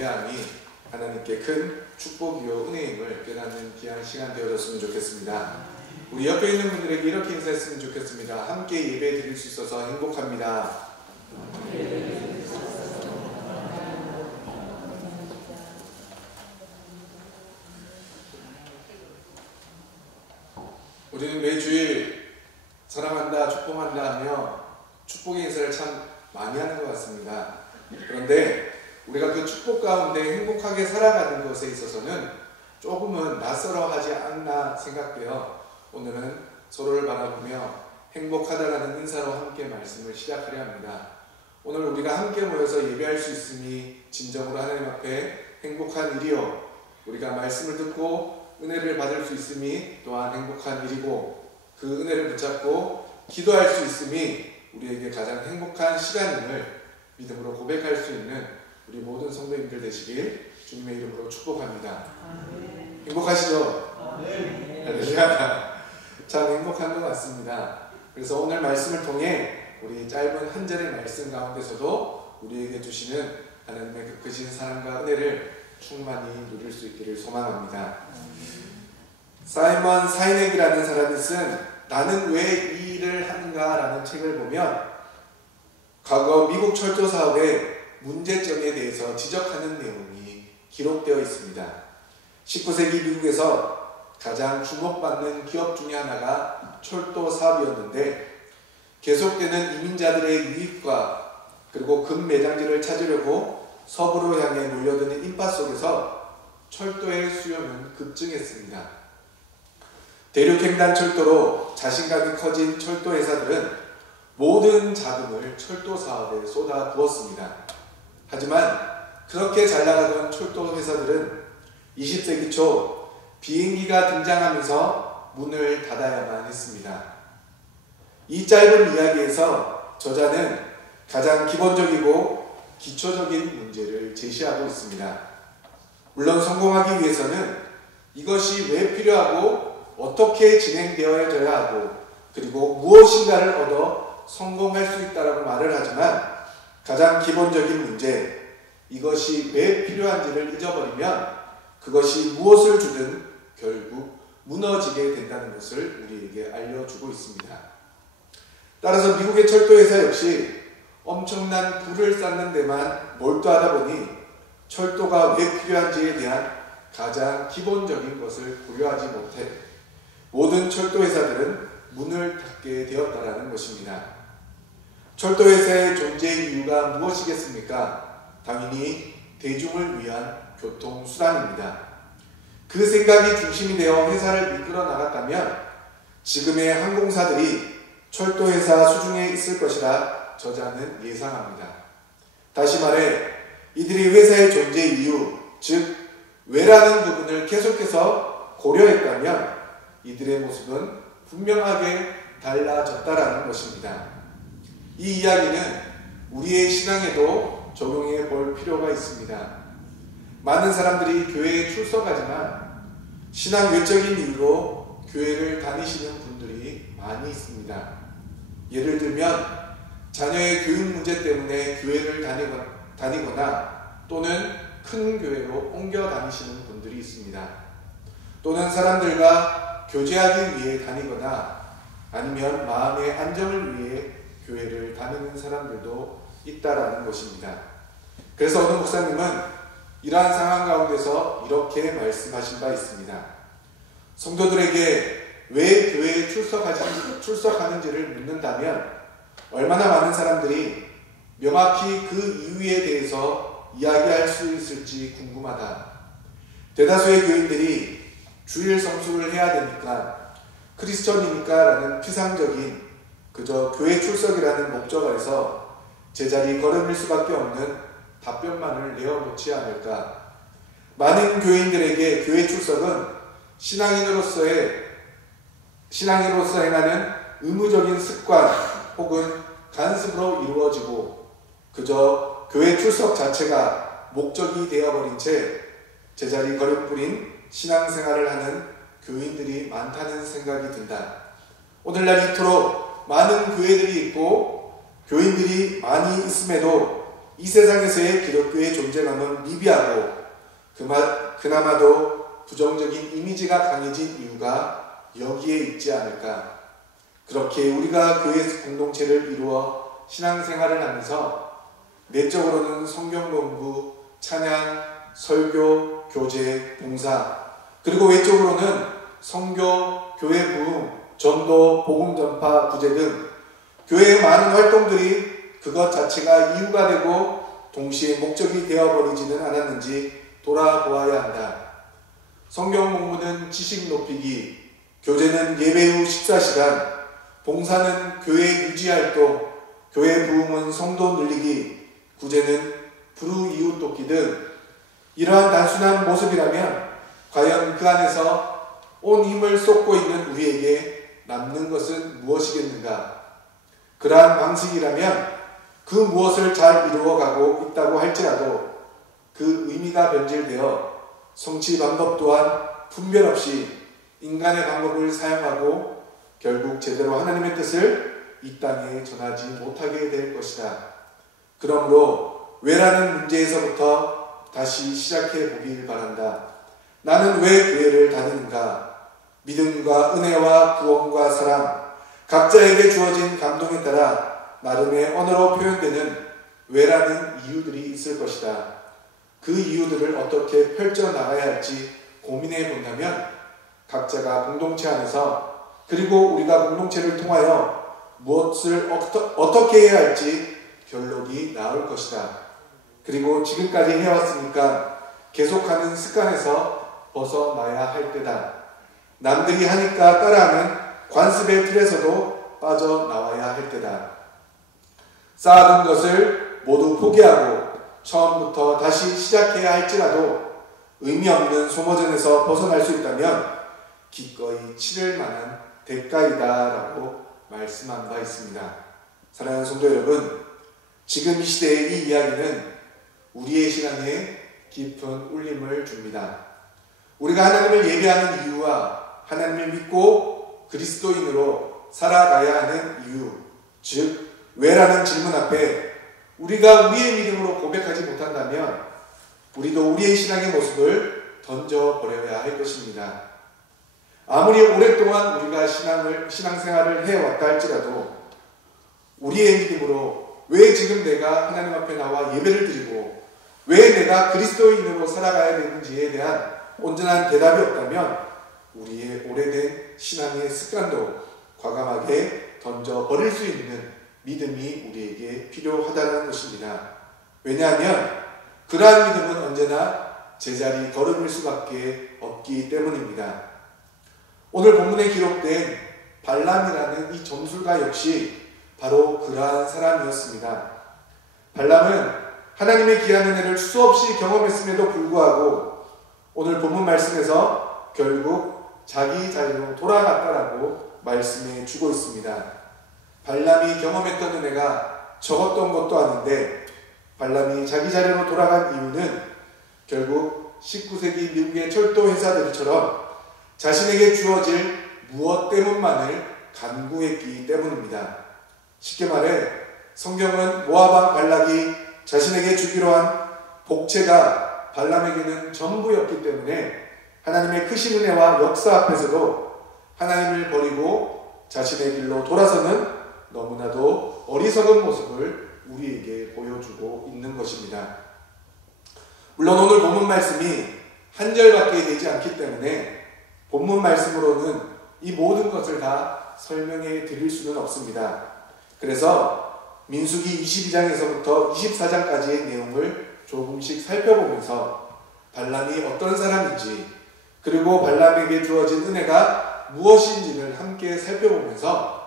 예배함이 하나님께 큰 축복이요 은혜임을 깨닫는 귀한 시간 되어졌으면 좋겠습니다. 우리 옆에 있는 분들에게 이렇게 인사했으면 좋겠습니다. 함께 예배 드릴 수 있어서 행복합니다. 우리는 매주일 사랑한다, 축복한다 하며 축복의 인사를 참 많이 하는 것 같습니다. 그런데 우리가 그 축복 가운데 행복하게 살아가는 것에 있어서는 조금은 낯설어 하지 않나 생각되어 오늘은 서로를 바라보며 행복하다라는 인사로 함께 말씀을 시작하려 합니다. 오늘 우리가 함께 모여서 예배할 수 있으니 진정으로 하나님 앞에 행복한 일이요, 우리가 말씀을 듣고 은혜를 받을 수 있음이 또한 행복한 일이고, 그 은혜를 붙잡고 기도할 수 있음이 우리에게 가장 행복한 시간임을 믿음으로 고백할 수 있는 우리 모든 성도님들 되시길 주님의 이름으로 축복합니다. 아멘. 행복하시죠? 할렐루야. 참 행복한 것 같습니다. 그래서 오늘 말씀을 통해 우리 짧은 한 절의 말씀 가운데서도 우리에게 주시는 하나님의 그 크신 사랑과 은혜를 충만히 누릴 수 있기를 소망합니다. 사이먼 사이넥이라는 사람이 쓴 나는 왜 이 일을 하는가 라는 책을 보면 과거 미국 철도 사업의 문제점에 대해서 지적하는 내용이 기록되어 있습니다. 19세기 미국에서 가장 주목받는 기업 중에 하나가 철도 사업이었는데, 계속되는 이민자들의 유입과 그리고 금매장지를 찾으려고 서부로 향해 몰려드는 인파 속에서 철도의 수요는 급증했습니다. 대륙횡단철도로 자신감이 커진 철도 회사들은 모든 자금을 철도 사업에 쏟아 부었습니다. 하지만 그렇게 잘 나가던 철도 회사들은 20세기 초 비행기가 등장하면서 문을 닫아야만 했습니다. 이 짧은 이야기에서 저자는 가장 기본적이고 기초적인 문제를 제시하고 있습니다. 물론 성공하기 위해서는 이것이 왜 필요하고 어떻게 진행되어져야 하고 그리고 무엇인가를 얻어 성공할 수 있다라고 말을 하지만, 가장 기본적인 문제, 이것이 왜 필요한지를 잊어버리면 그것이 무엇을 주든 결국 무너지게 된다는 것을 우리에게 알려주고 있습니다. 따라서 미국의 철도회사 역시 엄청난 부를 쌓는 데만 몰두하다 보니 철도가 왜 필요한지에 대한 가장 기본적인 것을 고려하지 못해 모든 철도회사들은 문을 닫게 되었다는 것입니다. 철도회사의 존재 이유가 무엇이겠습니까? 당연히 대중을 위한 교통수단입니다. 그 생각이 중심이 되어 회사를 이끌어 나갔다면 지금의 항공사들이 철도회사 수중에 있을 것이라 저자는 예상합니다. 다시 말해 이들이 회사의 존재 이유, 즉 왜라는 부분을 계속해서 고려했다면 이들의 모습은 분명하게 달라졌다라는 것입니다. 이 이야기는 우리의 신앙에도 적용해 볼 필요가 있습니다. 많은 사람들이 교회에 출석하지만 신앙 외적인 이유로 교회를 다니시는 분들이 많이 있습니다. 예를 들면 자녀의 교육 문제 때문에 교회를 다니거나 또는 큰 교회로 옮겨 다니시는 분들이 있습니다. 또는 사람들과 교제하기 위해 다니거나 아니면 마음의 안정을 위해 교회를 다니는 사람들도 있다라는 것입니다. 그래서 어느 목사님은 이러한 상황 가운데서 이렇게 말씀하신 바 있습니다. 성도들에게 왜 교회에 출석하는지를 묻는다면 얼마나 많은 사람들이 명확히 그 이유에 대해서 이야기할 수 있을지 궁금하다. 대다수의 교인들이 주일 성수를 해야 되니까, 크리스천이니까 라는 피상적인 그저 교회 출석이라는 목적 아래서 제자리 걸음일 수밖에 없는 답변만을 내어놓지 않을까. 많은 교인들에게 교회 출석은 신앙인으로서 행하는 의무적인 습관 혹은 간습으로 이루어지고 그저 교회 출석 자체가 목적이 되어버린 채 제자리 걸음뿐인 신앙생활을 하는 교인들이 많다는 생각이 든다. 오늘날 이토록 많은 교회들이 있고 교인들이 많이 있음에도 이 세상에서의 기독교의 존재감은 미비하고 그나마도 부정적인 이미지가 강해진 이유가 여기에 있지 않을까. 그렇게 우리가 교회 공동체를 이루어 신앙생활을 하면서 내적으로는 성경 공부, 찬양, 설교, 교제, 봉사, 그리고 외적으로는 선교, 교회 부흥, 전도, 복음 전파, 구제 등 교회의 많은 활동들이 그것 자체가 이유가 되고 동시에 목적이 되어버리지는 않았는지 돌아보아야 한다. 성경 공부는 지식 높이기, 교제는 예배 후 식사시간, 봉사는 교회 유지활동, 교회 부흥은 성도 늘리기, 구제는 불우 이웃 돕기 등 이러한 단순한 모습이라면 과연 그 안에서 온 힘을 쏟고 있는 우리에게 남는 것은 무엇이겠는가? 그러한 방식이라면 그 무엇을 잘 이루어가고 있다고 할지라도 그 의미가 변질되어 성취 방법 또한 분별 없이 인간의 방법을 사용하고 결국 제대로 하나님의 뜻을 이 땅에 전하지 못하게 될 것이다. 그러므로 왜라는 문제에서부터 다시 시작해 보길 바란다. 나는 왜 교회를 다니는가? 믿음과 은혜와 구원과 사랑, 각자에게 주어진 감동에 따라 나름의 언어로 표현되는 왜라는 이유들이 있을 것이다. 그 이유들을 어떻게 펼쳐나가야 할지 고민해 본다면 각자가 공동체 안에서 그리고 우리가 공동체를 통하여 무엇을 어떻게 해야 할지 결론이 나올 것이다. 그리고 지금까지 해왔으니까 계속하는 습관에서 벗어나야 할 때다. 남들이 하니까 따라하는 관습의 틀에서도 빠져나와야 할 때다. 쌓아둔 것을 모두 포기하고 처음부터 다시 시작해야 할지라도 의미 없는 소모전에서 벗어날 수 있다면 기꺼이 치를 만한 대가이다 라고 말씀한 바 있습니다. 사랑하는 성도 여러분, 지금 이 시대의 이 이야기는 우리의 신앙에 깊은 울림을 줍니다. 우리가 하나님을 예배하는 이유와 하나님을 믿고 그리스도인으로 살아가야 하는 이유, 즉 왜라는 질문 앞에 우리가 우리의 믿음으로 고백하지 못한다면 우리도 우리의 신앙의 모습을 던져버려야 할 것입니다. 아무리 오랫동안 우리가 신앙생활을 해왔다 할지라도 우리의 믿음으로 왜 지금 내가 하나님 앞에 나와 예배를 드리고 왜 내가 그리스도인으로 살아가야 되는지에 대한 온전한 대답이 없다면 우리의 오래된 신앙의 습관도 과감하게 던져버릴 수 있는 믿음이 우리에게 필요하다는 것입니다. 왜냐하면 그러한 믿음은 언제나 제자리 걸음일 수밖에 없기 때문입니다. 오늘 본문에 기록된 발람이라는 이 점술가 역시 바로 그러한 사람이었습니다. 발람은 하나님의 귀한 은혜를 수없이 경험했음에도 불구하고 오늘 본문 말씀에서 결국 자기 자리로 돌아갔다라고 말씀해 주고 있습니다. 발람이 경험했던 은혜가 적었던 것도 아닌데 발람이 자기 자리로 돌아간 이유는 결국 19세기 미국의 철도 회사들처럼 자신에게 주어질 무엇 때문만을 간구했기 때문입니다. 쉽게 말해 성경은 모압 왕 발락이 자신에게 주기로 한 복채가 발람에게는 전부였기 때문에 하나님의 크신 은혜와 역사 앞에서도 하나님을 버리고 자신의 길로 돌아서는 너무나도 어리석은 모습을 우리에게 보여주고 있는 것입니다. 물론 오늘 본문 말씀이 한 절밖에 되지 않기 때문에 본문 말씀으로는 이 모든 것을 다 설명해 드릴 수는 없습니다. 그래서 민수기 22장에서부터 24장까지의 내용을 조금씩 살펴보면서 발람이 어떤 사람인지 그리고 발람에게 주어진 은혜가 무엇인지를 함께 살펴보면서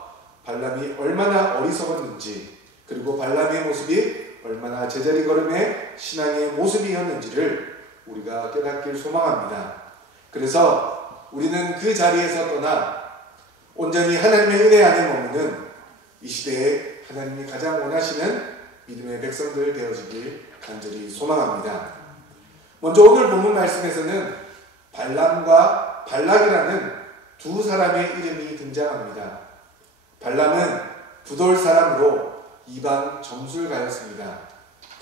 발람이 얼마나 어리석었는지 그리고 발람의 모습이 얼마나 제자리 걸음의 신앙의 모습이었는지를 우리가 깨닫길 소망합니다. 그래서 우리는 그 자리에서 떠나 온전히 하나님의 은혜 안에 머무는 이 시대에 하나님이 가장 원하시는 믿음의 백성들 되어지길 간절히 소망합니다. 먼저 오늘 본문 말씀에서는 발람과 발락이라는 두 사람의 이름이 등장합니다. 발람은 부돌 사람으로 이방 점술가였습니다.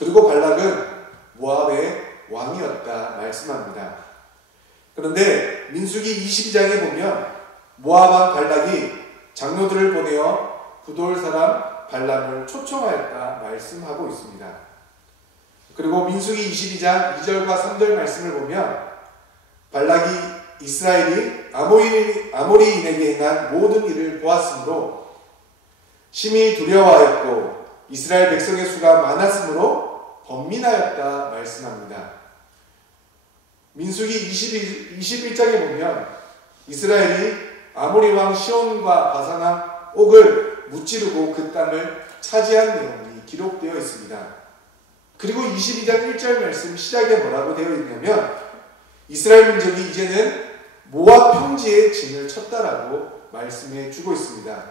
그리고 발락은 모압의 왕이었다 말씀합니다. 그런데 민수기 22장에 보면 모압 왕 발락이 장로들을 보내어 부돌 사람 발람을 초청하였다 말씀하고 있습니다. 그리고 민수기 22장 2절과 3절 말씀을 보면 발락이 이스라엘이 아모리인에게 행한 모든 일을 보았으므로 심히 두려워하였고 이스라엘 백성의 수가 많았으므로 번민하였다 말씀합니다. 민수기 21장에 보면 이스라엘이 아모리 왕 시온과 바산 왕 옥을 무찌르고 그 땅을 차지한 내용이 기록되어 있습니다. 그리고 22장 1절 말씀 시작에 뭐라고 되어 있냐면 이스라엘 민족이 이제는 모압 평지에 진을 쳤다라고 말씀해 주고 있습니다.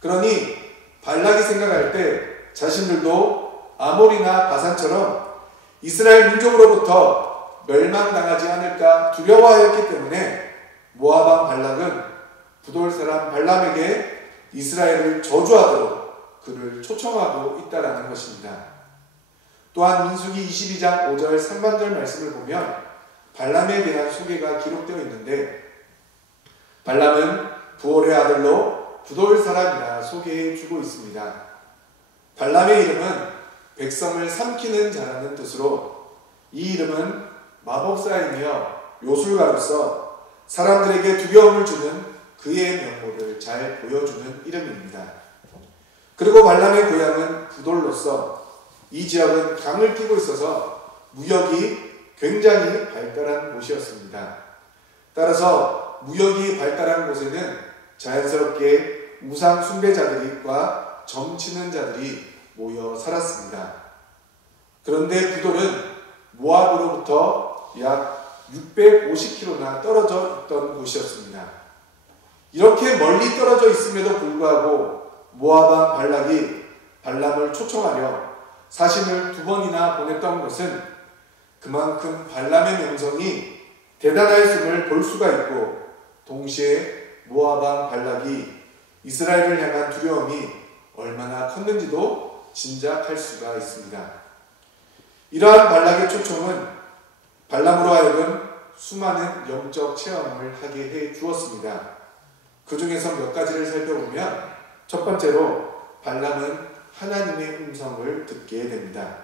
그러니 발락이 생각할 때 자신들도 아모리나 바산처럼 이스라엘 민족으로부터 멸망당하지 않을까 두려워하였기 때문에 모압 왕 발락은 부돌 사람 발람에게 이스라엘을 저주하도록 그를 초청하고 있다라는 것입니다. 또한 민수기 22장 5절 상반절 말씀을 보면 발람에 대한 소개가 기록되어 있는데 발람은 부올의 아들로 부돌 사람이라 소개해 주고 있습니다. 발람의 이름은 백성을 삼키는 자라는 뜻으로 이 이름은 마법사이며 요술가로서 사람들에게 두려움을 주는 그의 면모를 잘 보여주는 이름입니다. 그리고 발람의 고향은 부돌로서 이 지역은 강을 끼고 있어서 무역이 굉장히 발달한 곳이었습니다. 따라서 무역이 발달한 곳에는 자연스럽게 우상 숭배자들과 점치는 자들이 모여 살았습니다. 그런데 부돌은 모압으로부터 약 650km나 떨어져 있던 곳이었습니다. 이렇게 멀리 떨어져 있음에도 불구하고 모압 왕 발락이 발람을 초청하려 사신을 2번이나 보냈던 것은 그만큼 발람의 명성이 대단하였음을 볼 수가 있고 동시에 모압 왕 발락이 이스라엘을 향한 두려움이 얼마나 컸는지도 짐작할 수가 있습니다. 이러한 발락의 초청은 발람으로 하여금 수많은 영적 체험을 하게 해 주었습니다. 그 중에서 몇 가지를 살펴보면 첫 번째로 발람은 하나님의 음성을 듣게 됩니다.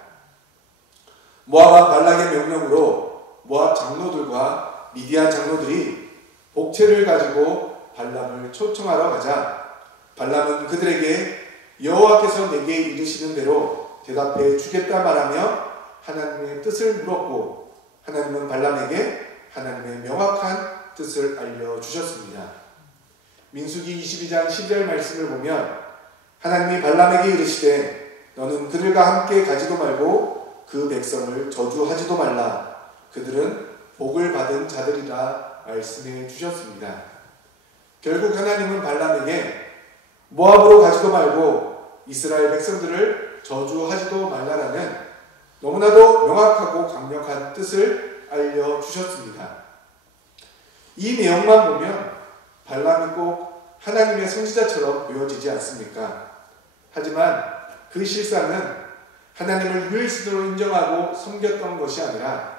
모압 왕 발락의 명령으로 모압 장로들과 미디안 장로들이 복채를 가지고 발람을 초청하러 가자 발람은 그들에게 여호와께서 내게 이르시는 대로 대답해 주겠다 말하며 하나님의 뜻을 물었고 하나님은 발람에게 하나님의 명확한 뜻을 알려주셨습니다. 민수기 22장 10절 말씀을 보면 하나님이 발람에게 이르시되 너는 그들과 함께 가지도 말고 그 백성을 저주하지도 말라. 그들은 복을 받은 자들이라 말씀해 주셨습니다. 결국 하나님은 발람에게 모압으로 가지도 말고 이스라엘 백성들을 저주하지도 말라라는 너무나도 명확하고 강력한 뜻을 알려주셨습니다. 이 내용만 보면 발람이 꼭 하나님의 선지자처럼 보여지지 않습니까? 하지만 그 실상은 하나님을 유일신으로 인정하고 섬겼던 것이 아니라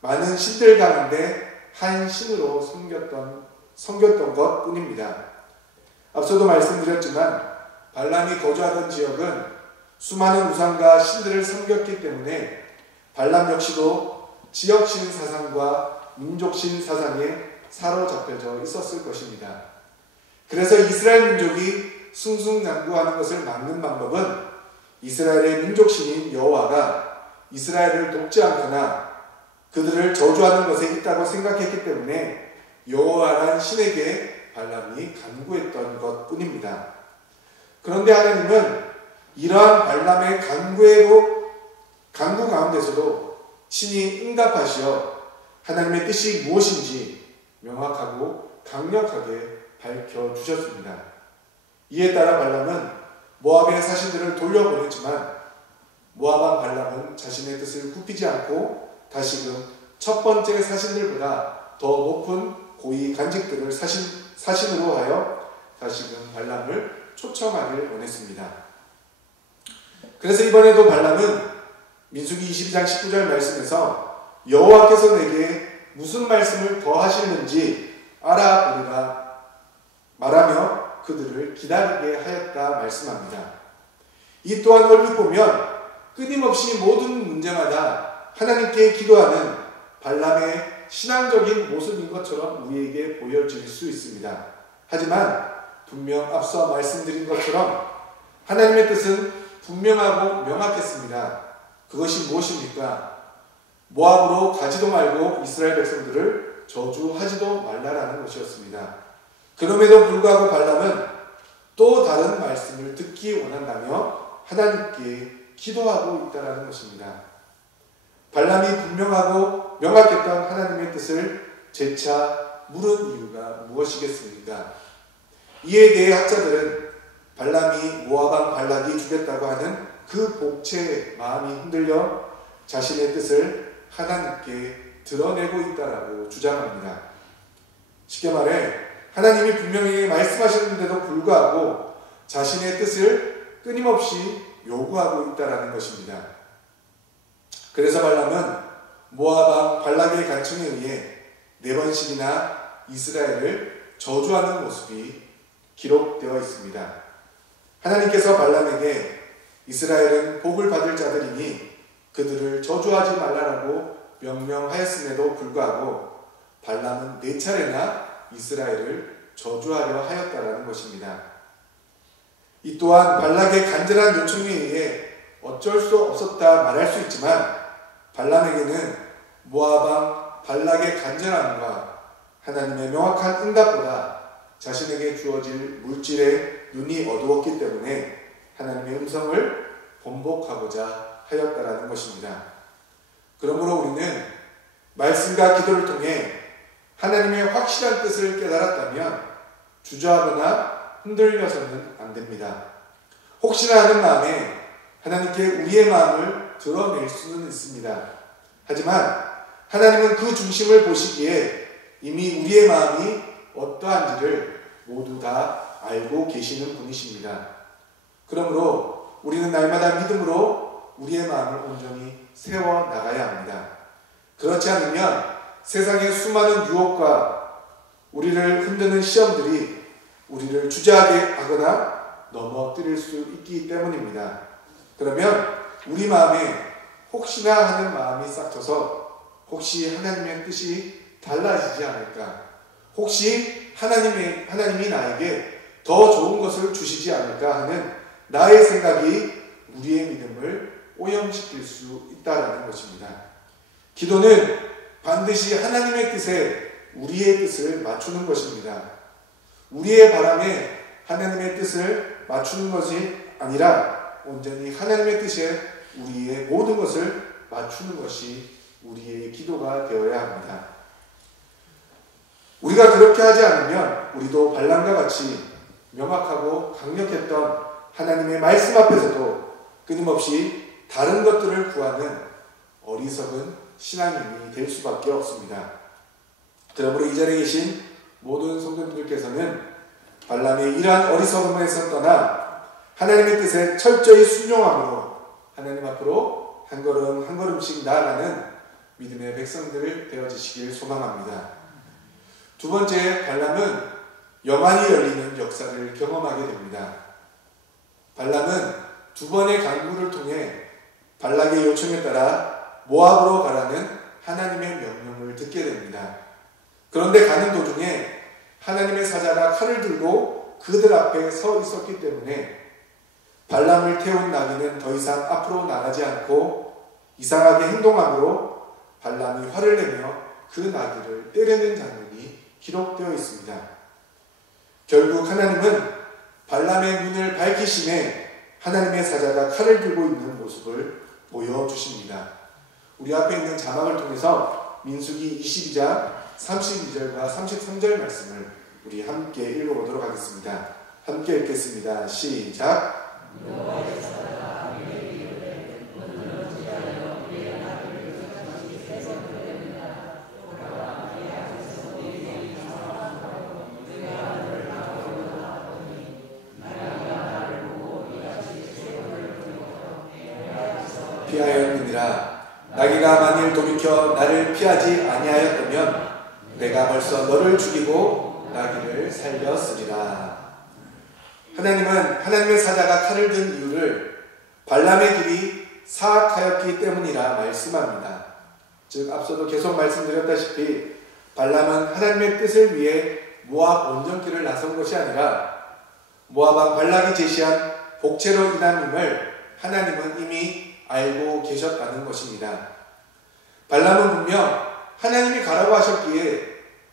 많은 신들 가운데 한 신으로 섬겼던 것 뿐입니다. 앞서도 말씀드렸지만 발람이 거주하던 지역은 수많은 우상과 신들을 섬겼기 때문에 발람 역시도 지역신 사상과 민족신 사상에 사로잡혀져 있었을 것입니다. 그래서 이스라엘 민족이 승승장구하는 것을 막는 방법은 이스라엘의 민족신인 여호와가 이스라엘을 돕지 않거나 그들을 저주하는 것에 있다고 생각했기 때문에 여호와란 신에게 발람이 간구했던 것뿐입니다. 그런데 하나님은 이러한 발람의 간구 가운데서도 친히 응답하시어 하나님의 뜻이 무엇인지 명확하고 강력하게 밝혀주셨습니다. 이에 따라 발람은 모압의 사신들을 돌려보냈지만 모압 왕 발람은 자신의 뜻을 굽히지 않고 다시금 첫 번째 사신들보다 더 높은 고위 간직들을 사신으로 하여 다시금 발람을 초청하길 원했습니다. 그래서 이번에도 발람은 민수기 22장 19절 말씀에서 여호와께서 내게 무슨 말씀을 더 하시는지 알아보리라 말하며 그들을 기다리게 하였다 말씀합니다. 이 또한 얼핏 보면 끊임없이 모든 문제마다 하나님께 기도하는 발람의 신앙적인 모습인 것처럼 우리에게 보여질 수 있습니다. 하지만 분명 앞서 말씀드린 것처럼 하나님의 뜻은 분명하고 명확했습니다. 그것이 무엇입니까? 모압으로 가지도 말고 이스라엘 백성들을 저주하지도 말라라는 것이었습니다. 그럼에도 불구하고 발람은 또 다른 말씀을 듣기 원한다며 하나님께 기도하고 있다는 것입니다. 발람이 분명하고 명확했던 하나님의 뜻을 재차 물은 이유가 무엇이겠습니까? 이에 대해 학자들은 발람이 모압 왕 발락이 주겠다고 하는 그 복체의 마음이 흔들려 자신의 뜻을 하나님께 드러내고 있다라고 주장합니다. 쉽게 말해 하나님이 분명히 말씀하셨는데도 불구하고 자신의 뜻을 끊임없이 요구하고 있다라는 것입니다. 그래서 발람은 모압 왕 발락의 간청에 의해 4번씩이나 이스라엘을 저주하는 모습이 기록되어 있습니다. 하나님께서 발람에게 이스라엘은 복을 받을 자들이니 그들을 저주하지 말라라고 명령하였음에도 불구하고 발람은 4차례나 이스라엘을 저주하려 하였다라는 것입니다. 이 또한 발락의 간절한 요청에 의해 어쩔 수 없었다 말할 수 있지만 발람에게는 모압 왕 발락의 간절함과 하나님의 명확한 응답보다 자신에게 주어질 물질에 눈이 어두웠기 때문에 하나님의 음성을 번복하고자 하였다라는 것입니다. 그러므로 우리는 말씀과 기도를 통해 하나님의 확실한 뜻을 깨달았다면 주저하거나 흔들려서는 안 됩니다. 혹시나 하는 마음에 하나님께 우리의 마음을 드러낼 수는 있습니다. 하지만 하나님은 그 중심을 보시기에 이미 우리의 마음이 어떠한지를 모두 다 알고 계시는 분이십니다. 그러므로 우리는 날마다 믿음으로 우리의 마음을 온전히 세워 나가야 합니다. 그렇지 않으면 세상의 수많은 유혹과 우리를 흔드는 시험들이 우리를 주저하게 하거나 넘어뜨릴 수 있기 때문입니다. 그러면 우리 마음에 혹시나 하는 마음이 싹쳐서 혹시 하나님의 뜻이 달라지지 않을까? 혹시 하나님이 나에게 더 좋은 것을 주시지 않을까 하는 나의 생각이 우리의 믿음을 오염시킬 수 있다는 것입니다. 기도는 반드시 하나님의 뜻에 우리의 뜻을 맞추는 것입니다. 우리의 바람에 하나님의 뜻을 맞추는 것이 아니라 온전히 하나님의 뜻에 우리의 모든 것을 맞추는 것이 우리의 기도가 되어야 합니다. 우리가 그렇게 하지 않으면 우리도 발람과 같이 명확하고 강력했던 하나님의 말씀 앞에서도 끊임없이 다른 것들을 구하는 어리석은 신앙인이 될 수밖에 없습니다. 그러므로 이 자리에 계신 모든 성도님들께서는 발람의 이러한 어리석음에서 떠나 하나님의 뜻에 철저히 순종함으로 하나님 앞으로 한 걸음 한 걸음씩 나아가는 믿음의 백성들 되어지시길 소망합니다. 두 번째, 발람은 영안이 열리는 역사를 경험하게 됩니다. 발람은 2번의 강구를 통해 발락의 요청에 따라 모압으로 가라는 하나님의 명령을 듣게 됩니다. 그런데 가는 도중에 하나님의 사자가 칼을 들고 그들 앞에 서 있었기 때문에 발람을 태운 나귀는 더 이상 앞으로 나가지 않고 이상하게 행동함으로 발람이 화를 내며 그 나귀를 때리는 장면이 기록되어 있습니다. 결국 하나님은 발람의 눈을 밝히심에 하나님의 사자가 칼을 들고 있는 모습을 보여주십니다. 우리 앞에 있는 자막을 통해서 민수기 22장 32절과 33절 말씀을 우리 함께 읽어보도록 하겠습니다. 함께 읽겠습니다. 시작. 피하였느니라. 아니라 나귀가 만일 돌이켜 나를 피하지 아니하였다면 내가 벌써 너를 죽이고 나귀를 살렸으리라. 하나님은 하나님의 사자가 칼을 든 이유를 발람의 길이 사악하였기 때문이라 말씀합니다. 즉 앞서도 계속 말씀드렸다시피 발람은 하나님의 뜻을 위해 모압 온전길을 나선 것이 아니라 모압 왕 발락이 제시한 복채로 인함임을 하나님은 이미 알고 계셨다는 것입니다. 발람은 분명 하나님이 가라고 하셨기에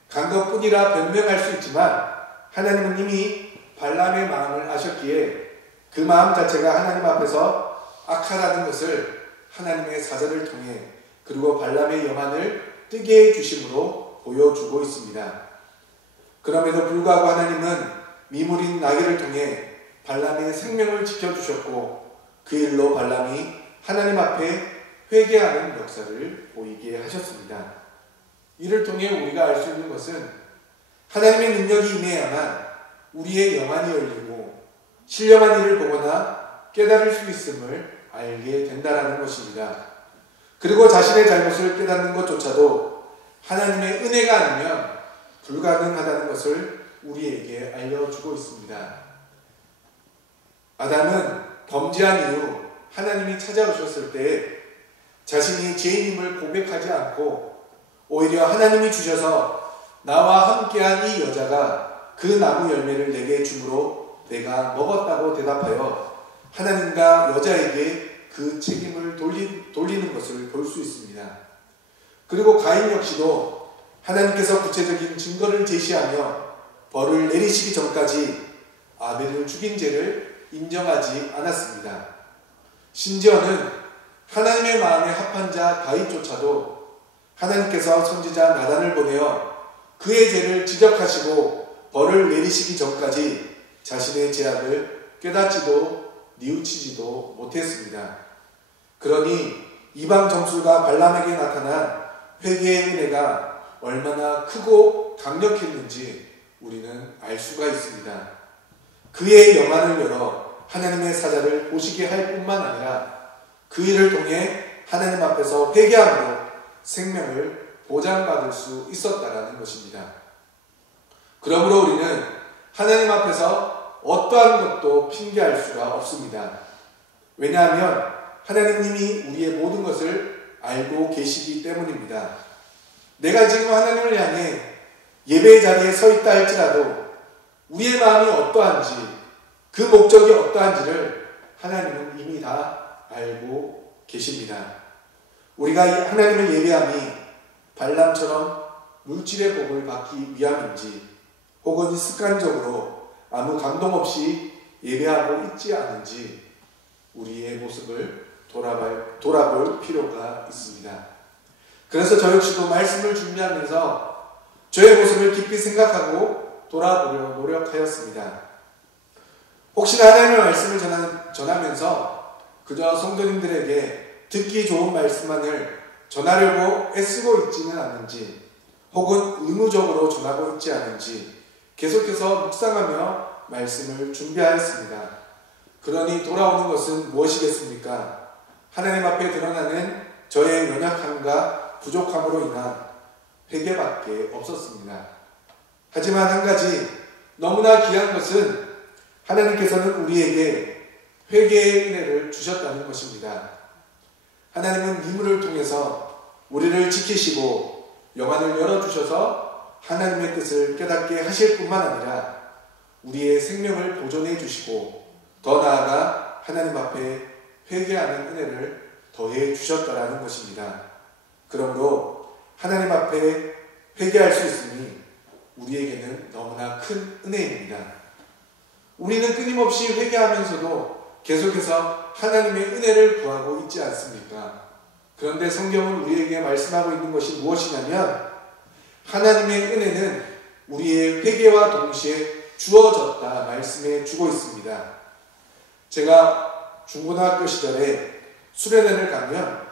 간 것뿐이라 변명할 수 있지만 하나님은 이미 발람의 마음을 아셨기에 그 마음 자체가 하나님 앞에서 악하다는 것을 하나님의 사자를 통해 그리고 발람의 염안을 뜨게 해주심으로 보여주고 있습니다. 그럼에도 불구하고 하나님은 미물인 나귀를 통해 발람의 생명을 지켜주셨고 그 일로 발람이 하나님 앞에 회개하는 역사를 보이게 하셨습니다. 이를 통해 우리가 알 수 있는 것은 하나님의 능력이 임해야만 우리의 영안이 열리고 신령한 일을 보거나 깨달을 수 있음을 알게 된다는 것입니다. 그리고 자신의 잘못을 깨닫는 것조차도 하나님의 은혜가 아니면 불가능하다는 것을 우리에게 알려주고 있습니다. 아담은 범죄한 이후 하나님이 찾아오셨을 때 자신이 죄인임을 고백하지 않고 오히려 하나님이 주셔서 나와 함께한 이 여자가 그 나무 열매를 내게 주므로 내가 먹었다고 대답하여 하나님과 여자에게 그 책임을 돌리는 것을 볼 수 있습니다. 그리고 가인 역시도 하나님께서 구체적인 증거를 제시하며 벌을 내리시기 전까지 아벨을 죽인 죄를 인정하지 않았습니다. 심지어는 하나님의 마음에 합한 자 다윗조차도 하나님께서 선지자 나단을 보내어 그의 죄를 지적하시고 벌을 내리시기 전까지 자신의 죄악을 깨닫지도 뉘우치지도 못했습니다. 그러니 이방 정술가 발람에게 나타난 회개의 은혜가 얼마나 크고 강력했는지 우리는 알 수가 있습니다. 그의 영안을 열어 하나님의 사자를 보시게 할 뿐만 아니라 그 일을 통해 하나님 앞에서 회개함으로 생명을 보장받을 수 있었다라는 것입니다. 그러므로 우리는 하나님 앞에서 어떠한 것도 핑계할 수가 없습니다. 왜냐하면 하나님님이 우리의 모든 것을 알고 계시기 때문입니다. 내가 지금 하나님을 향해 예배의 자리에 서 있다 할지라도 우리의 마음이 어떠한지 그 목적이 어떠한지를 하나님은 이미 다 알고 계십니다. 우리가 하나님을 예배함이 발람처럼 물질의 복을 받기 위함인지 혹은 습관적으로 아무 감동 없이 예배하고 있지 않은지 우리의 모습을 돌아볼 필요가 있습니다. 그래서 저 역시도 말씀을 준비하면서 저의 모습을 깊이 생각하고 돌아보려 노력하였습니다. 혹시나 하나님의 말씀을 전하면서 그저 성도님들에게 듣기 좋은 말씀만을 전하려고 애쓰고 있지는 않은지 혹은 의무적으로 전하고 있지 않은지 계속해서 묵상하며 말씀을 준비하였습니다. 그러니 돌아오는 것은 무엇이겠습니까? 하나님 앞에 드러나는 저의 연약함과 부족함으로 인한 회개밖에 없었습니다. 하지만 한 가지 너무나 귀한 것은 하나님께서는 우리에게 회개의 은혜를 주셨다는 것입니다. 하나님은 미물을 통해서 우리를 지키시고 영안을 열어주셔서 하나님의 뜻을 깨닫게 하실 뿐만 아니라 우리의 생명을 보존해 주시고 더 나아가 하나님 앞에 회개하는 은혜를 더해 주셨다라는 것입니다. 그러므로 하나님 앞에 회개할 수 있으니 우리에게는 너무나 큰 은혜입니다. 우리는 끊임없이 회개하면서도 계속해서 하나님의 은혜를 구하고 있지 않습니까? 그런데 성경은 우리에게 말씀하고 있는 것이 무엇이냐면 하나님의 은혜는 우리의 회개와 동시에 주어졌다 말씀해 주고 있습니다. 제가 중고등학교 시절에 수련회를 가면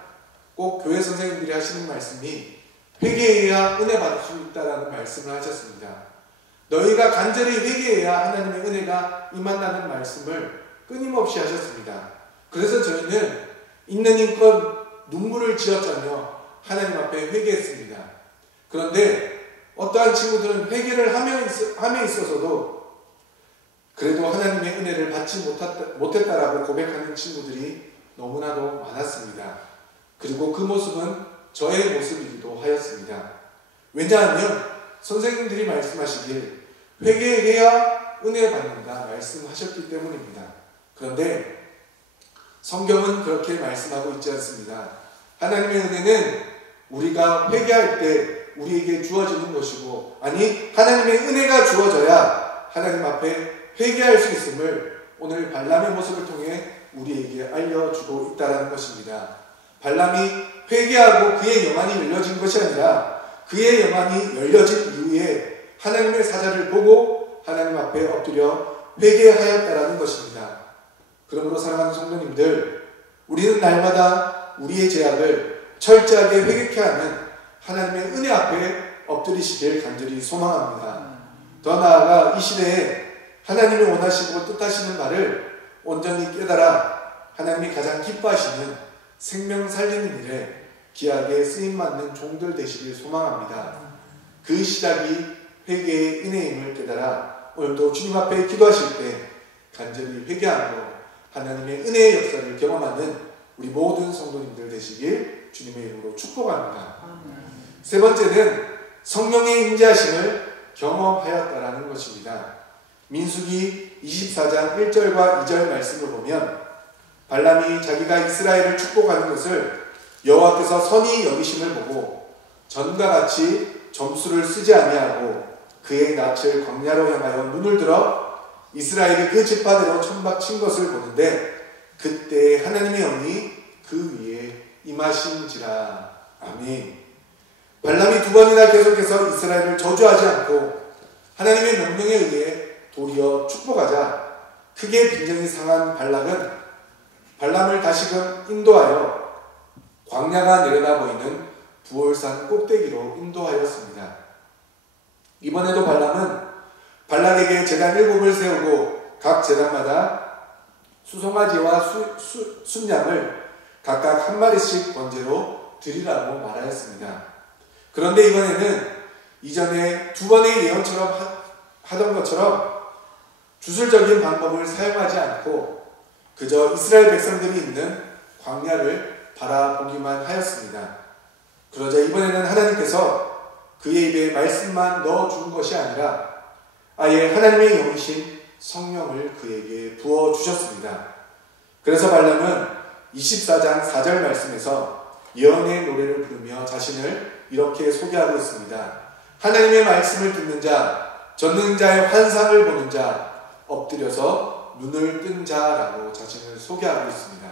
꼭 교회 선생님들이 하시는 말씀이 회개해야 은혜 받을 수 있다라는 말씀을 하셨습니다. 너희가 간절히 회개해야 하나님의 은혜가 임한다는 말씀을 끊임없이 하셨습니다. 그래서 저희는 있는 힘껏 눈물을 지었자며 하나님 앞에 회개했습니다. 그런데 어떠한 친구들은 회개를 함에 있어서도 그래도 하나님의 은혜를 받지 못했다라고 고백하는 친구들이 너무나도 많았습니다. 그리고 그 모습은 저의 모습이기도 하였습니다. 왜냐하면 선생님들이 말씀하시길 회개해야 은혜 받는다 말씀하셨기 때문입니다. 그런데 성경은 그렇게 말씀하고 있지 않습니다. 하나님의 은혜는 우리가 회개할 때 우리에게 주어지는 것이고, 아니 하나님의 은혜가 주어져야 하나님 앞에 회개할 수 있음을 오늘 발람의 모습을 통해 우리에게 알려주고 있다는 것입니다. 발람이 회개하고 그의 영안이 열려진 것이 아니라 그의 영안이 열려진 이후에 하나님의 사자를 보고 하나님 앞에 엎드려 회개하였다라는 것입니다. 그러므로 사랑하는 성도님들, 우리는 날마다 우리의 죄악을 철저하게 회개케 하는 하나님의 은혜 앞에 엎드리시길 간절히 소망합니다. 더 나아가 이 시대에 하나님이 원하시고 뜻하시는 말을 온전히 깨달아 하나님이 가장 기뻐하시는 생명 살리는 일에 귀하게 쓰임받는 종들 되시길 소망합니다. 그 시작이 회개의 은혜임을 깨달아 오늘도 주님 앞에 기도하실 때 간절히 회개함으로 하나님의 은혜의 역사를 경험하는 우리 모든 성도님들 되시길 주님의 이름으로 축복합니다. 세 번째는 성령의 임재하심을 경험하였다라는 것입니다. 민수기 24장 1절과 2절 말씀을 보면 발람이 자기가 이스라엘을 축복하는 것을 여호와께서 선히 여기심을 보고 전과 같이 점수를 쓰지 아니하고 그의 낯을 광야로 향하여 눈을 들어 이스라엘이 그 지파대로 천박친 것을 보는데 그때 하나님의 영이 그 위에 임하신지라. 아멘. 발람이 두 번이나 계속해서 이스라엘을 저주하지 않고 하나님의 명령에 의해 도리어 축복하자 크게 빈정이 상한 발람을 다시금 인도하여 광야가 내려다 보이는 부올산 꼭대기로 인도하였습니다. 이번에도 발람은 발락에게 제단 7을 세우고 각 제단마다 수송아지와 순양을 각각 한 마리씩 번제로 드리라고 말하였습니다. 그런데 이번에는 이전에 두 번의 예언처럼 하던 것처럼 주술적인 방법을 사용하지 않고 그저 이스라엘 백성들이 있는 광야를 바라보기만 하였습니다. 그러자 이번에는 하나님께서 그의 입에 말씀만 넣어준 것이 아니라 아예 하나님의 영이신 성령을 그에게 부어주셨습니다. 그래서 발람은 24장 4절 말씀에서 예언의 노래를 부르며 자신을 이렇게 소개하고 있습니다. 하나님의 말씀을 듣는 자, 젖는 자의 환상을 보는 자, 엎드려서 눈을 뜬 자라고 자신을 소개하고 있습니다.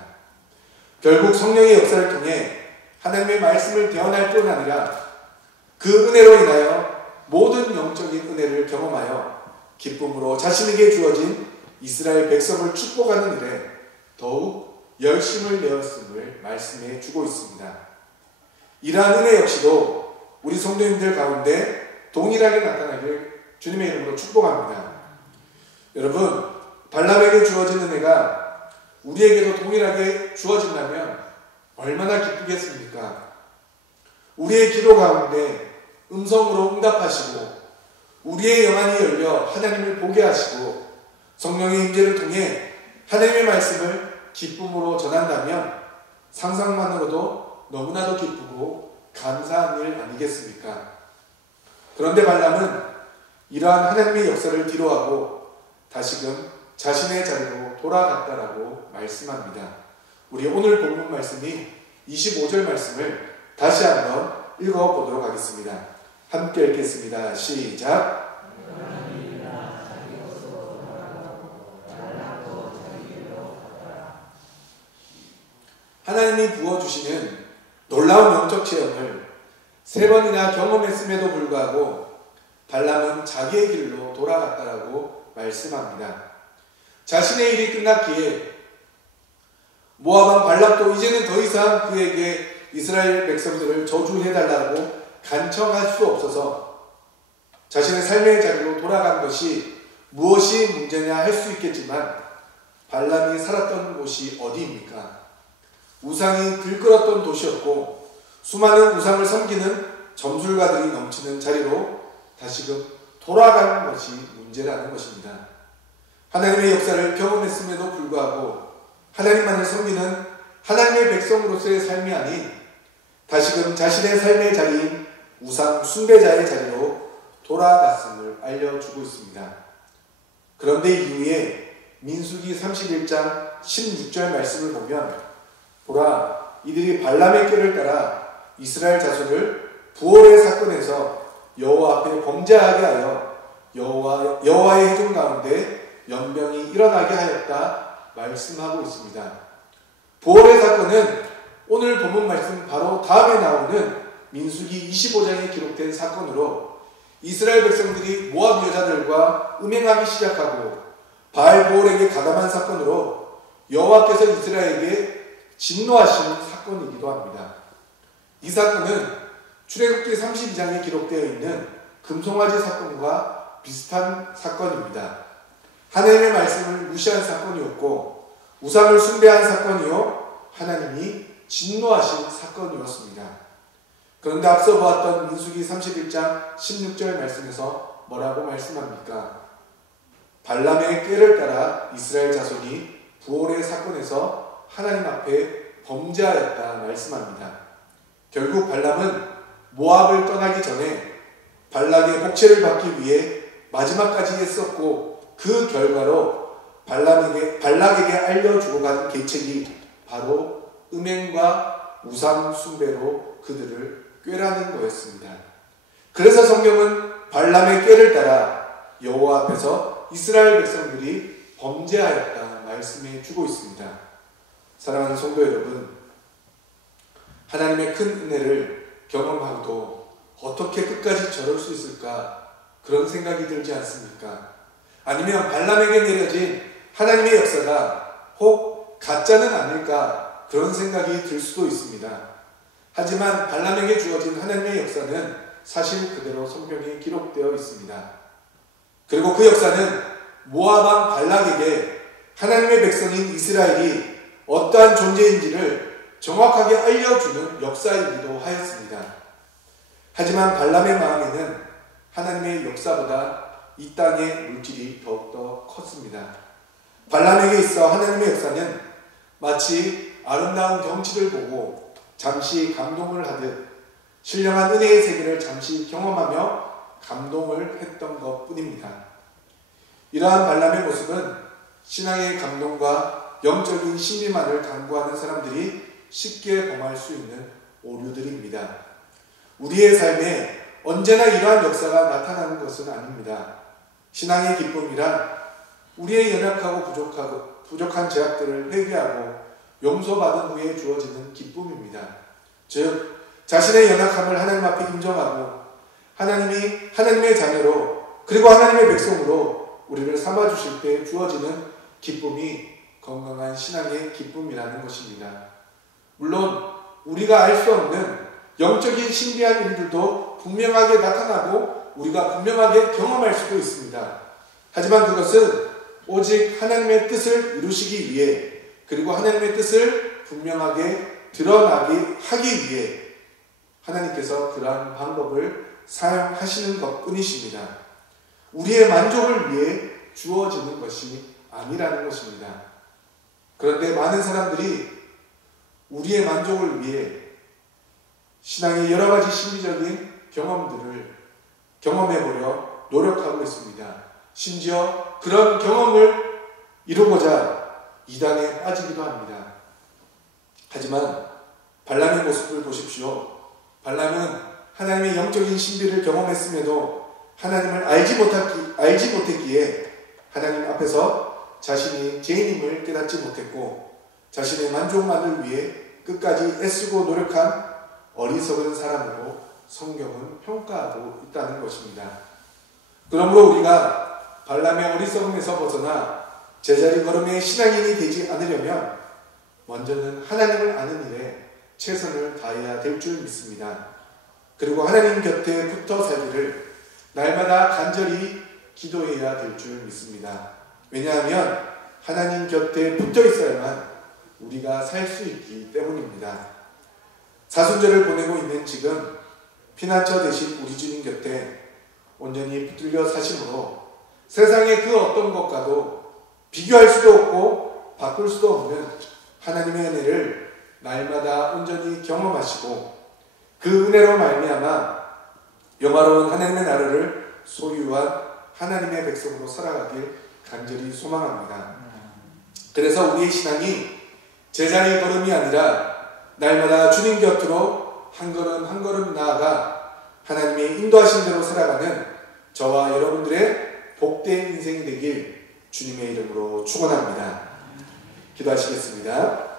결국 성령의 역사를 통해 하나님의 말씀을 대언할 뿐 아니라 그 은혜로 인하여 모든 영적인 은혜를 경험하여 기쁨으로 자신에게 주어진 이스라엘 백성을 축복하는 일에 더욱 열심을 내었음을 말씀해 주고 있습니다. 이러한 은혜 역시도 우리 성도님들 가운데 동일하게 나타나길 주님의 이름으로 축복합니다. 여러분, 발람에게 주어진 은혜가 우리에게도 동일하게 주어진다면 얼마나 기쁘겠습니까? 우리의 기도 가운데 음성으로 응답하시고 우리의 영안이 열려 하나님을 보게 하시고 성령의 임재를 통해 하나님의 말씀을 기쁨으로 전한다면 상상만으로도 너무나도 기쁘고 감사한 일 아니겠습니까? 그런데 발람은 이러한 하나님의 역사를 뒤로하고 다시금 자신의 자리로 돌아갔다라고 말씀합니다. 우리 오늘 본문 말씀이 25절 말씀을 다시 한번 읽어보도록 하겠습니다. 함께 읽겠습니다. 시작. 하나님이 부어주시는 놀라운 영적 체험을 3번이나 경험했음에도 불구하고 발람은 자기의 길로 돌아갔다라고 말씀합니다. 자신의 일이 끝났기에 모압 왕 발락도 이제는 더 이상 그에게 이스라엘 백성들을 저주해달라고 간청할 수 없어서 자신의 삶의 자리로 돌아간 것이 무엇이 문제냐 할 수 있겠지만 발람이 살았던 곳이 어디입니까? 우상이 들끓었던 도시였고 수많은 우상을 섬기는 점술가들이 넘치는 자리로 다시금 돌아가는 것이 문제라는 것입니다. 하나님의 역사를 경험했음에도 불구하고 하나님만을 섬기는 하나님의 백성으로서의 삶이 아닌 다시금 자신의 삶의 자리인 우상 숭배자의 자리로 돌아갔음을 알려주고 있습니다. 그런데 이후에 민수기 31장 16절 말씀을 보면 보라 이들이 발람의 꾀를 따라 이스라엘 자손을 부올의 사건에서 여호와 앞에 범죄하게 하여 여호와의 회중 가운데 연병이 일어나게 하였다 말씀하고 있습니다. 부올의 사건은 오늘 본문 말씀 바로 다음에 나오는 민수기 25장에 기록된 사건으로 이스라엘 백성들이 모압 여자들과 음행하기 시작하고 바알 보올에게 가담한 사건으로 여호와께서 이스라엘에게 진노하신 사건이기도 합니다. 이 사건은 출애굽기 32장에 기록되어 있는 금송아지 사건과 비슷한 사건입니다. 하나님의 말씀을 무시한 사건이었고 우상을 숭배한 사건이요 하나님이 진노하신 사건이었습니다. 그런데 앞서 보았던 민수기 31장 16절 말씀에서 뭐라고 말씀합니까? 발람의 꾀를 따라 이스라엘 자손이 부올의 사건에서 하나님 앞에 범죄하였다 말씀합니다. 결국 발람은 모압을 떠나기 전에 발락의 복채를 받기 위해 마지막까지 했었고 그 결과로 발락에게 알려주고 간 계책이 바로 음행과 우상 숭배로 그들을 꾀라는 거였습니다. 그래서 성경은 발람의 꾀를 따라 여호와 앞에서 이스라엘 백성들이 범죄하였다 말씀해 주고 있습니다. 사랑하는 성도 여러분, 하나님의 큰 은혜를 경험하고도 어떻게 끝까지 저럴 수 있을까 그런 생각이 들지 않습니까? 아니면 발람에게 내려진 하나님의 역사가 혹 가짜는 아닐까 그런 생각이 들 수도 있습니다. 하지만 발람에게 주어진 하나님의 역사는 사실 그대로 성경에 기록되어 있습니다. 그리고 그 역사는 모압 왕 발락에게 하나님의 백성인 이스라엘이 어떠한 존재인지를 정확하게 알려주는 역사이기도 하였습니다. 하지만 발람의 마음에는 하나님의 역사보다 이 땅의 물질이 더욱더 컸습니다. 발람에게 있어 하나님의 역사는 마치 아름다운 경치를 보고 잠시 감동을 하듯 신령한 은혜의 세계를 잠시 경험하며 감동을 했던 것 뿐입니다. 이러한 발람의 모습은 신앙의 감동과 영적인 신비만을 강구하는 사람들이 쉽게 범할 수 있는 오류들입니다. 우리의 삶에 언제나 이러한 역사가 나타나는 것은 아닙니다. 신앙의 기쁨이란 우리의 연약하고 부족한 죄악들을 회개하고 용서받은 후에 주어지는 기쁨입니다. 즉 자신의 연약함을 하나님 앞에 인정하고 하나님이 하나님의 자녀로 그리고 하나님의 백성으로 우리를 삼아주실 때 주어지는 기쁨이 건강한 신앙의 기쁨이라는 것입니다. 물론 우리가 알 수 없는 영적인 신비한 일들도 분명하게 나타나고 우리가 분명하게 경험할 수도 있습니다. 하지만 그것은 오직 하나님의 뜻을 이루시기 위해 그리고 하나님의 뜻을 분명하게 드러나게 하기 위해 하나님께서 그러한 방법을 사용하시는 것 뿐이십니다. 우리의 만족을 위해 주어지는 것이 아니라는 것입니다. 그런데 많은 사람들이 우리의 만족을 위해 신앙의 여러 가지 신비적인 경험들을 경험해보려 노력하고 있습니다. 심지어 그런 경험을 이루고자 이단에 빠지기도 합니다. 하지만 발람의 모습을 보십시오. 발람은 하나님의 영적인 신비를 경험했음에도 하나님을 알지 못했기에 하나님 앞에서 자신이 죄인임을 깨닫지 못했고 자신의 만족만을 위해 끝까지 애쓰고 노력한 어리석은 사람으로 성경은 평가하고 있다는 것입니다. 그러므로 우리가 발람의 어리석음에서 벗어나 제자리 걸음의 신앙인이 되지 않으려면 먼저는 하나님을 아는 일에 최선을 다해야 될 줄 믿습니다. 그리고 하나님 곁에 붙어 살기를 날마다 간절히 기도해야 될 줄 믿습니다. 왜냐하면 하나님 곁에 붙어 있어야만 우리가 살 수 있기 때문입니다. 사순절을 보내고 있는 지금 피난처 대신 우리 주님 곁에 온전히 붙들려 사심으로 세상의 그 어떤 것과도 비교할 수도 없고 바꿀 수도 없는 하나님의 은혜를 날마다 온전히 경험하시고 그 은혜로 말미암아 영화로운 하나님의 나라를 소유한 하나님의 백성으로 살아가길 간절히 소망합니다. 그래서 우리의 신앙이 제자리 걸음이 아니라 날마다 주님 곁으로 한 걸음 한 걸음 나아가 하나님의 인도하신 대로 살아가는 저와 여러분들의 복된 인생이 되길 주님의 이름으로 축원합니다. 기도하시겠습니다.